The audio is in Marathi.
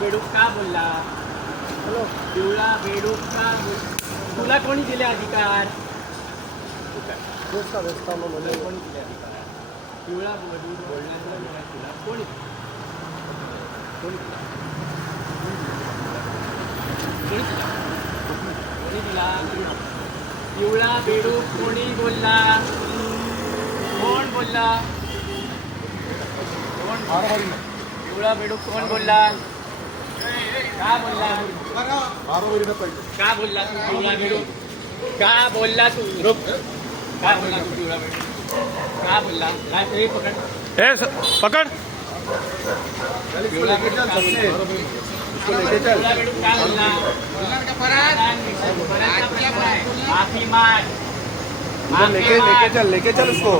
बेडूक का बोलला? पिवळा बेडूक का तुला कोणी दिले अधिकार? कोणी दिले अधिकार? पिवळा बेडूक बोलण्याचा तुला कोणी कोणी दिला? पिवळा बेडूक कोणी बोलला? कोण बोलला? पिवळा बेडूक कोण बोलला? का बोलला? का बोलला तू पिवळा बेडूक? का बोलला तू? का बोलला तू पिवळा बेडूक? का बोलला? काय तरी पकड पकड पिवळा बेडूक का बोलला? पिवळा बेडूक का बोलला? माफी माग लेके चल उसको।